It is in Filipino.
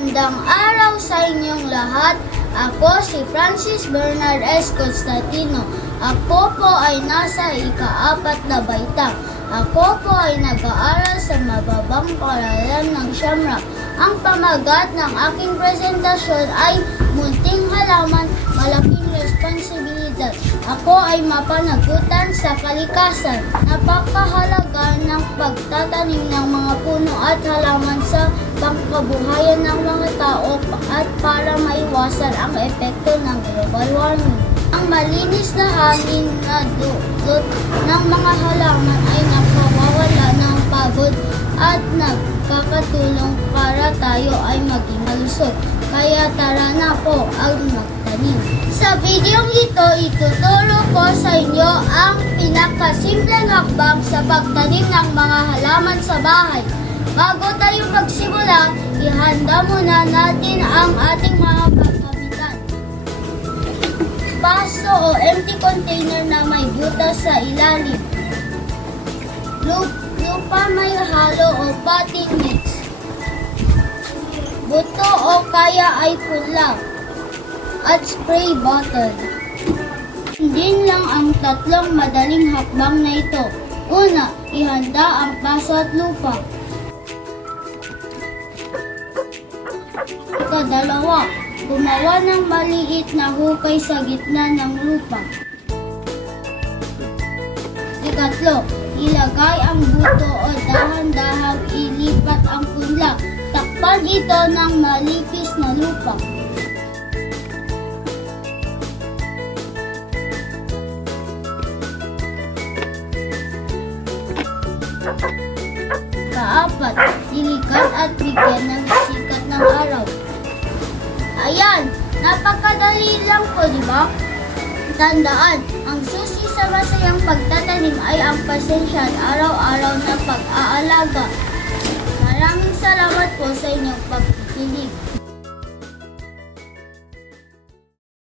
Magandang araw sa inyong lahat. Ako si Francis Bernard S. Constantino. Ako po ay nasa ika-4 na baitang. Ako po ay nag-aaral sa mababang paaralan ng Shamrock. Ang pamagat ng aking presentasyon ay munting halaman, malaking responsibilidad. Ako ay mapanagutan sa kalikasan. Napakahalaga ng pagtatanim ng mga puno at halaman sa pangkabuhayan ng mga tao at para maiwasan ang epekto ng global warming. Ang malinis na hangin na dulot ng mga halaman ay nakawawala ng pagod at nagkakatulong para tayo ay maging malusog. Kaya tara na po ang magtanim. Sa videong ito, ituturo ko sa inyo ang pinakasimpleng hakbang sa pagtanim ng mga halaman sa bahay. Bago tayo magsimula, ihanda muna natin ang ating mga pagkamitan. Paso o empty container na may butas sa ilalim. Lupa may halo o potting mix. Buto o kaya ay punla. At spray bottle. Sundin lang ang tatlong madaling hakbang na ito. Una, ihanda ang paso at lupa. Ikadalawa, gumawa ng maliit na hukay sa gitna ng lupa. Ikatlo, ilagay ang buto o dahan-dahang ilipat ang punla. Takpan ito ng malipis na lupa. Kaapat, diligan at bigyan ng sikat ng araw. Ayan, napakadali lang po, di ba? Tandaan, ang susi sa masayang pagtatanim ay ang pasensya at araw-araw na pag-aalaga. Maraming salamat po sa inyong pagkikinig.